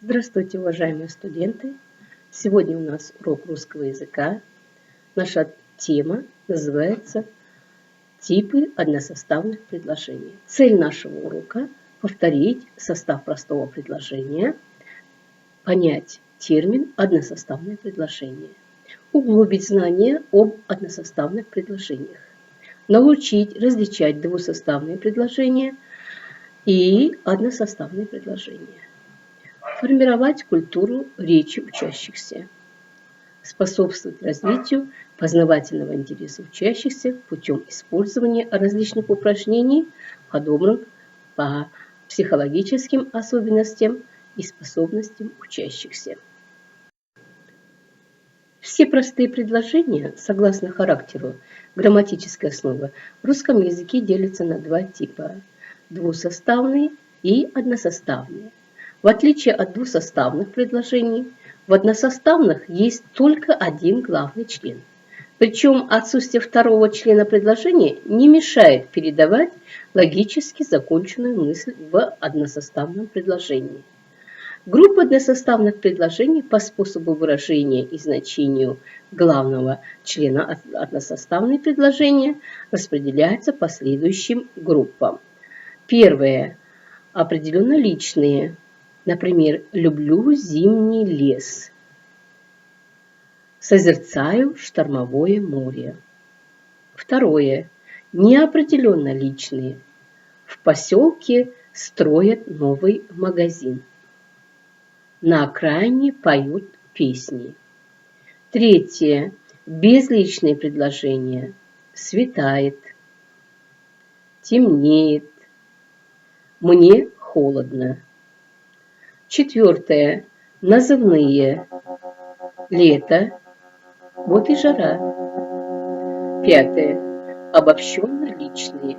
Здравствуйте, уважаемые студенты! Сегодня у нас урок русского языка. Наша тема называется «Типы односоставных предложений». Цель нашего урока – повторить состав простого предложения, понять термин «односоставное предложение», углубить знания об односоставных предложениях, научить различать двусоставные предложения и односоставные предложения, формировать культуру речи учащихся, способствовать развитию познавательного интереса учащихся путем использования различных упражнений, подобранных по психологическим особенностям и способностям учащихся. Все простые предложения, согласно характеру грамматической основы, в русском языке делятся на два типа – двусоставные и односоставные. В отличие от двусоставных предложений, в односоставных есть только один главный член. Причем отсутствие второго члена предложения не мешает передавать логически законченную мысль в односоставном предложении. Группа односоставных предложений по способу выражения и значению главного члена односоставные предложения распределяются по следующим группам. Первое – определенно личные. Например, люблю зимний лес. Созерцаю штормовое море. Второе. Неопределенно личные. В поселке строят новый магазин. На окраине поют песни. Третье. Безличные предложения. Светает. Темнеет. Мне холодно. Четвертое. Назывные. Лето. Вот и жара. Пятое. Обобщенно личные.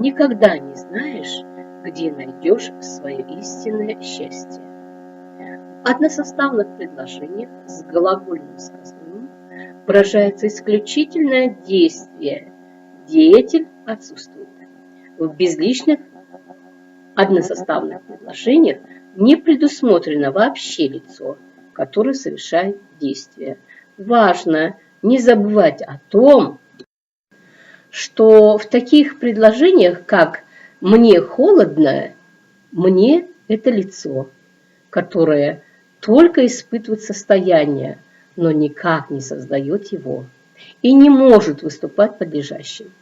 Никогда не знаешь, где найдешь свое истинное счастье. В односоставных предложениях с глагольным сказуемым выражается исключительное действие. Деятель отсутствует. В безличных односоставных предложениях не предусмотрено вообще лицо, которое совершает действие. Важно не забывать о том, что в таких предложениях, как «мне холодно», «мне» – это лицо, которое только испытывает состояние, но никак не создает его и не может выступать подлежащим.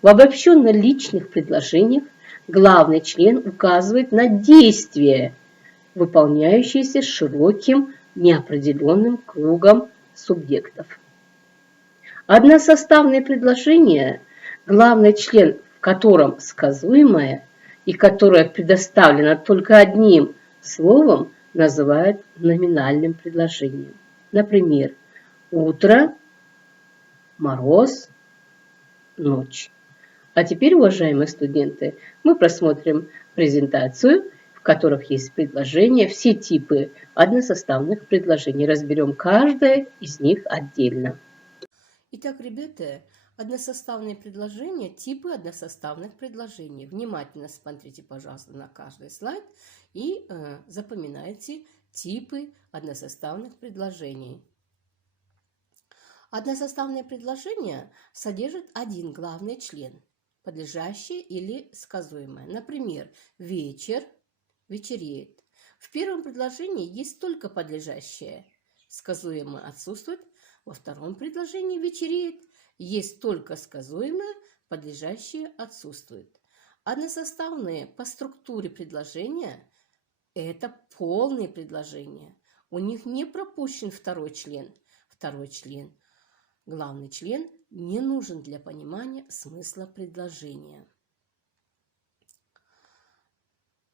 В обобщенно личных предложениях главный член указывает на действие, выполняющееся широким неопределенным кругом субъектов. Односоставные предложения, главный член в котором сказуемое и которое предоставлено только одним словом, называют номинальным предложением. Например, утро, мороз, ночь. А теперь, уважаемые студенты, мы просмотрим презентацию, в которых есть предложения, все типы односоставных предложений. Разберем каждое из них отдельно. Итак, ребята, односоставные предложения, типы односоставных предложений. Внимательно смотрите, пожалуйста, на каждый слайд и запоминайте типы односоставных предложений. Односоставное предложение содержит один главный член, подлежащее или сказуемое. Например, вечер, вечереет. В первом предложении есть только подлежащее, сказуемое отсутствует. Во втором предложении вечереет, есть только сказуемое, подлежащее отсутствует. Односоставные по структуре предложения – это полные предложения. У них не пропущен второй член. Второй член, главный член, не нужен для понимания смысла предложения.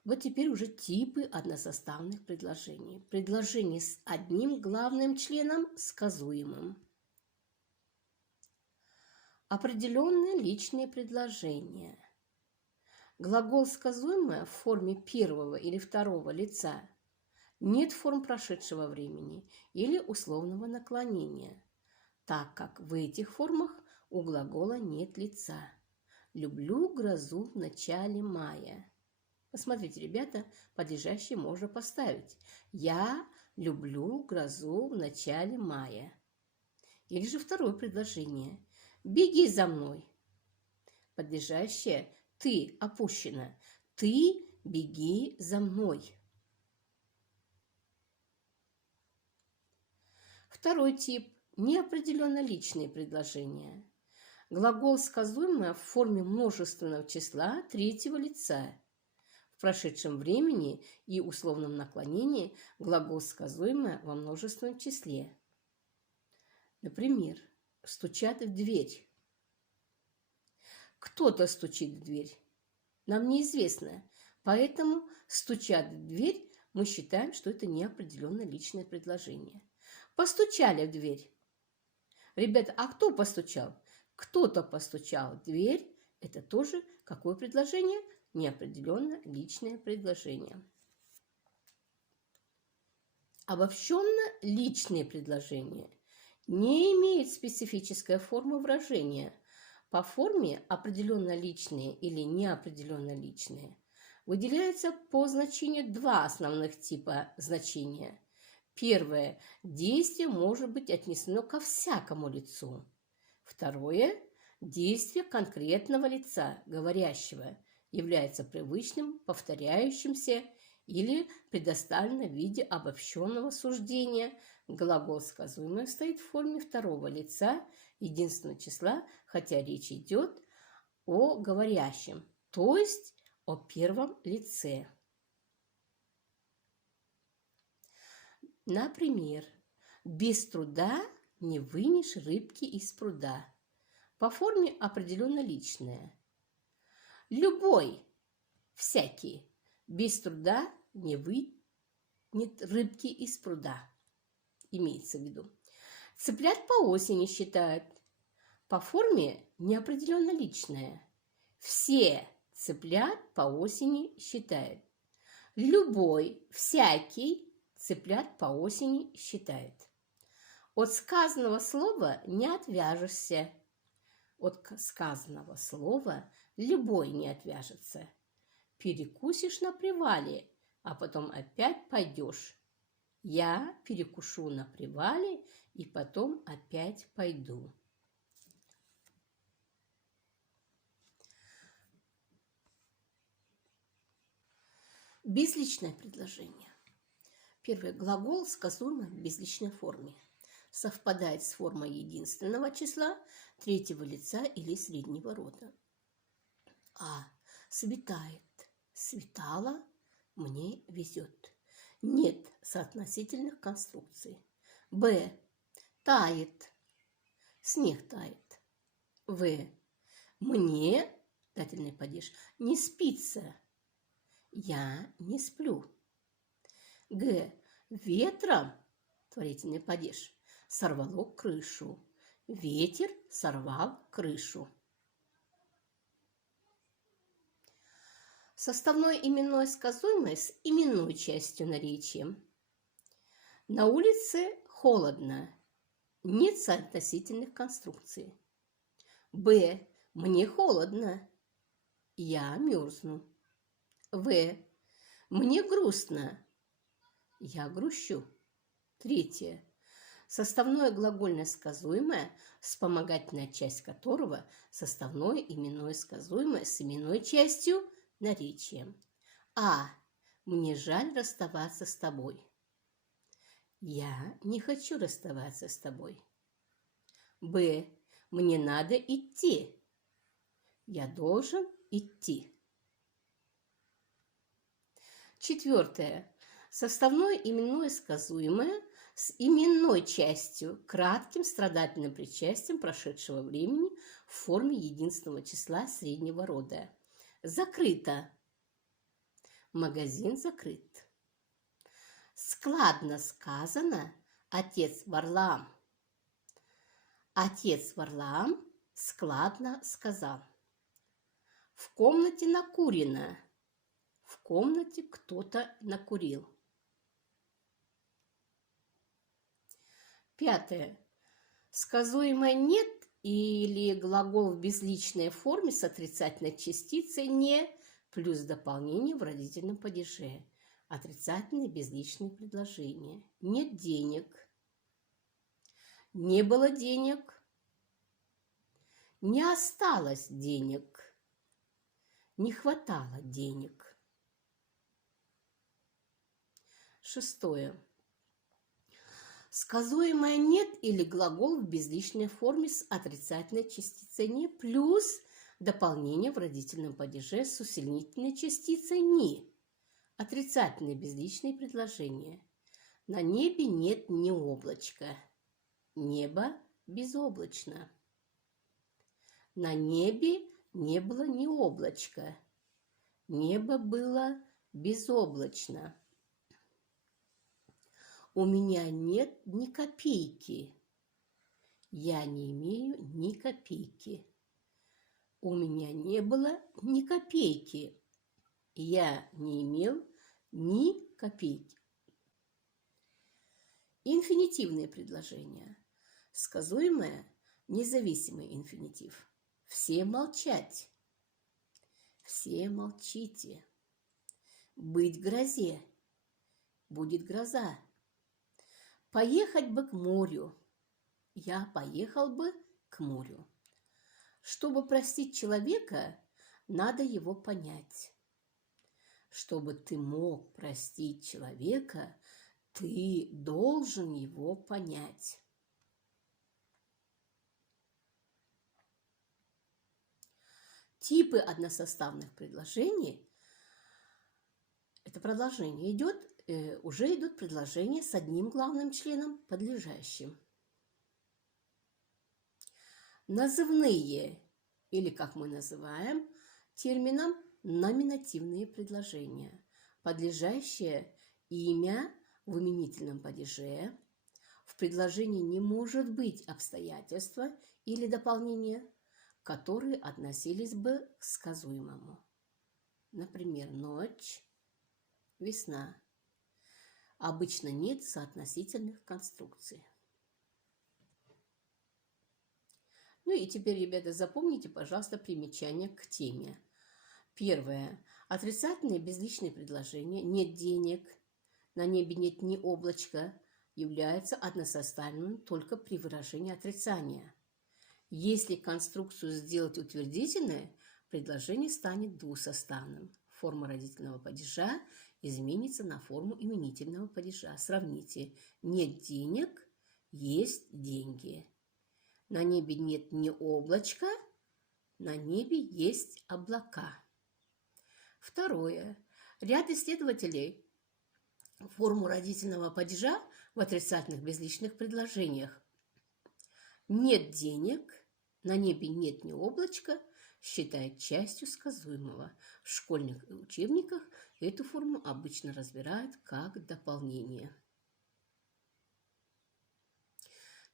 Вот теперь уже типы односоставных предложений. Предложение с одним главным членом сказуемым. Определенные личные предложения. Глагол сказуемое в форме первого или второго лица. Нет форм прошедшего времени или условного наклонения, так как в этих формах у глагола нет лица. Люблю грозу в начале мая. Посмотрите, ребята, подлежащее можно поставить. Я люблю грозу в начале мая. Или же второе предложение. Беги за мной. Подлежащее ты опущено. Ты беги за мной. Второй тип – неопределенно личные предложения. Глагол сказуемый в форме множественного числа третьего лица. В прошедшем времени и условном наклонении глагол сказуемый во множественном числе. Например, стучат в дверь. Кто-то стучит в дверь. Нам неизвестно, поэтому стучат в дверь мы считаем, что это неопределенно личное предложение. Постучали в дверь. Ребята, а кто постучал? Кто-то постучал в дверь. Это тоже какое предложение? Неопределенно личное предложение. Обобщенно личные предложения не имеют специфической формы выражения. По форме определенно личные или неопределенно личные выделяются по значению два основных типа значения. Первое. Действие может быть отнесено ко всякому лицу. Второе. Действие конкретного лица, говорящего, является привычным, повторяющимся или предоставлено в виде обобщенного суждения. Глагол сказуемый стоит в форме второго лица единственного числа, хотя речь идет о говорящем, то есть о первом лице. Например, без труда не вынешь рыбки из пруда. По форме определенно личное. Любой, всякий, без труда не вынет рыбки из пруда. Имеется в виду. Цыплят по осени считают. По форме неопределенно личное. Все цыплят по осени считают. Любой, всякий цыплят по осени считает. От сказанного слова не отвяжешься. От сказанного слова любой не отвяжется. Перекусишь на привале, а потом опять пойдешь. Я перекушу на привале и потом опять пойду. Безличное предложение. Первый глагол сказуемый в безличной форме. Совпадает с формой единственного числа третьего лица или среднего рода. А. Светает. Светало. Мне везет. Нет соотносительных конструкций. Б. Тает. Снег тает. В. Мне, дательный падеж, не спится. Я не сплю. Г. Ветром, творительный падеж, сорвало крышу. Ветер сорвал крышу. Составное именное сказуемое с именной частью наречия. На улице холодно. Нет соотносительных конструкций. Б. Мне холодно. Я мерзну. В. Мне грустно. Я грущу. Третье. Составное глагольное сказуемое, вспомогательная часть которого составное именное сказуемое с именной частью наречия. А. Мне жаль расставаться с тобой. Я не хочу расставаться с тобой. Б. Мне надо идти. Я должен идти. Четвертое. Составное именное сказуемое с именной частью, кратким страдательным причастием прошедшего времени в форме единственного числа среднего рода. Закрыто. Магазин закрыт. Складно сказано отец Варлаам. Отец Варлаам складно сказал. В комнате накурено. В комнате кто-то накурил. Пятое. Сказуемое «нет» или глагол в безличной форме с отрицательной частицей «не» плюс дополнение в родительном падеже. Отрицательные безличные предложения. Нет денег. Не было денег. Не осталось денег. Не хватало денег. 6. Сказуемое «нет» или глагол в безличной форме с отрицательной частицей «не» плюс дополнение в родительном падеже с усилительной частицей «ни». Отрицательные безличные предложения. На небе нет ни облачка. Небо безоблачно. На небе не было ни облачка. Небо было безоблачно. У меня нет ни копейки. Я не имею ни копейки. У меня не было ни копейки. Я не имел ни копейки. Инфинитивные предложения. Сказуемое независимый инфинитив. Все молчать. Все молчите. Быть грозе. Будет гроза. Поехать бы к морю. Я поехал бы к морю. Чтобы простить человека, надо его понять. Чтобы ты мог простить человека, ты должен его понять. Типы односоставных предложений. Это продолжение идет, уже идут предложения с одним главным членом, подлежащим. Назывные, или как мы называем термином, номинативные предложения, подлежащее имя в именительном падеже. В предложении не может быть обстоятельства или дополнения, которые относились бы к сказуемому. Например, ночь, весна. Обычно нет соотносительных конструкций. Ну и теперь, ребята, запомните, пожалуйста, примечания к теме. Первое. Отрицательные безличные предложения «нет денег», «на небе нет ни облачка» являются односоставными только при выражении отрицания. Если конструкцию сделать утвердительной, предложение станет двусоставным. Форма родительного падежа изменится на форму именительного падежа. Сравните. Нет денег, есть деньги. На небе нет ни облачка, на небе есть облака. Второе. Ряд исследователей форму родительного падежа в отрицательных безличных предложениях «нет денег», «на небе нет ни облачка» считает частью сказуемого. В школьных учебниках эту форму обычно разбирают как дополнение.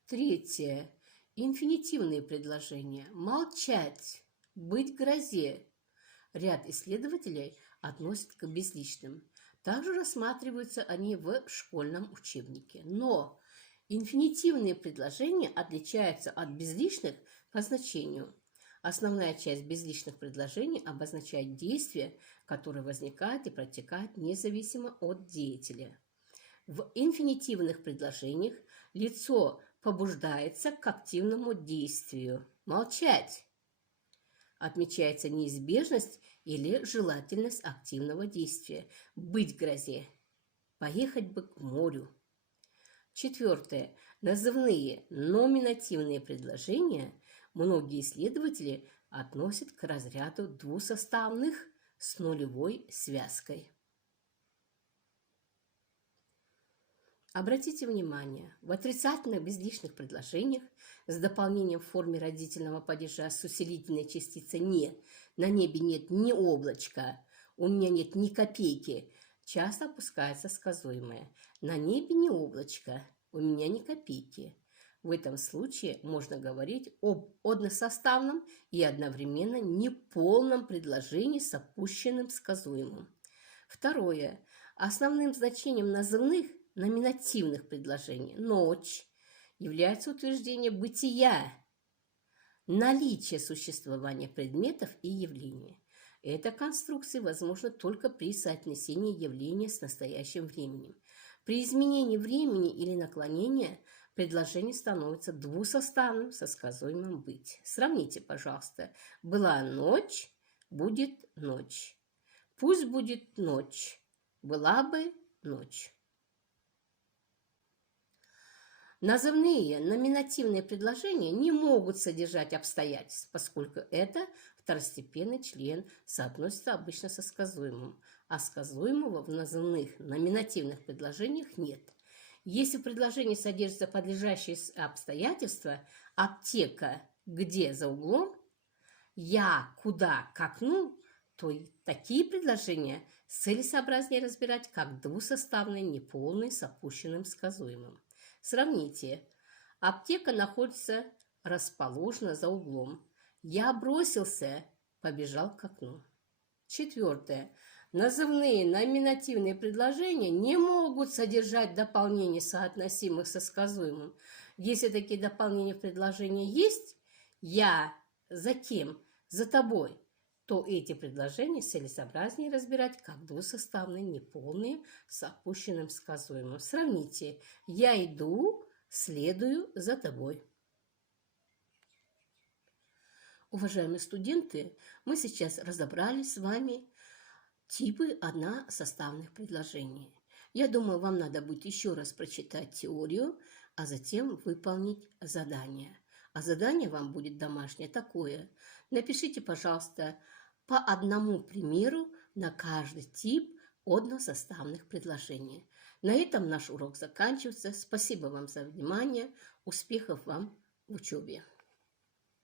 Третье. Инфинитивные предложения. Молчать, быть грозе. Ряд исследователей относят к безличным. Также рассматриваются они в школьном учебнике. Но инфинитивные предложения отличаются от безличных по значению. Основная часть безличных предложений обозначает действие, которое возникает и протекает независимо от деятеля. В инфинитивных предложениях лицо побуждается к активному действию. Молчать. Отмечается неизбежность или желательность активного действия. Быть грозе. Поехать бы к морю. Четвертое. Назывные номинативные предложения многие исследователи относят к разряду двусоставных с нулевой связкой. Обратите внимание, в отрицательных безличных предложениях с дополнением в форме родительного падежа с усилительной частицей «не», на небе нет ни облачка, у меня нет ни копейки, часто опускается сказуемое. На небе ни облачка, у меня ни копейки. В этом случае можно говорить об односоставном и одновременно неполном предложении с опущенным сказуемым. Второе. Основным значением назывных номинативных предложений «ночь» является утверждение бытия, наличие существования предметов и явлений. Эта конструкция возможна только при соотнесении явления с настоящим временем. При изменении времени или наклонения предложение становится двусоставным со сказуемым «быть». Сравните, пожалуйста. Была ночь, будет ночь. Пусть будет ночь. Была бы ночь. Назывные номинативные предложения не могут содержать обстоятельств, поскольку это второстепенный член соотносится обычно со сказуемым, а сказуемого в назывных номинативных предложениях нет. Если в предложении содержатся подлежащие обстоятельства, аптека где за углом, я куда к окну, то и такие предложения целесообразнее разбирать как двусоставные, неполные с опущенным сказуемым. Сравните. Аптека находится расположена за углом. Я бросился, побежал к окну. Четвертое. Назывные номинативные предложения не могут содержать дополнений, соотносимых со сказуемым. Если такие дополнения в предложении есть, я за кем, за тобой, то эти предложения целесообразнее разбирать как двусоставные, неполные, с опущенным сказуемым. Сравните. Я иду, следую за тобой. Уважаемые студенты, мы сейчас разобрали с вами типы односоставных предложений. Я думаю, вам надо будет еще раз прочитать теорию, а затем выполнить задание. А задание вам будет домашнее такое. Напишите, пожалуйста, по одному примеру на каждый тип односоставных предложений. На этом наш урок заканчивается. Спасибо вам за внимание. Успехов вам в учебе.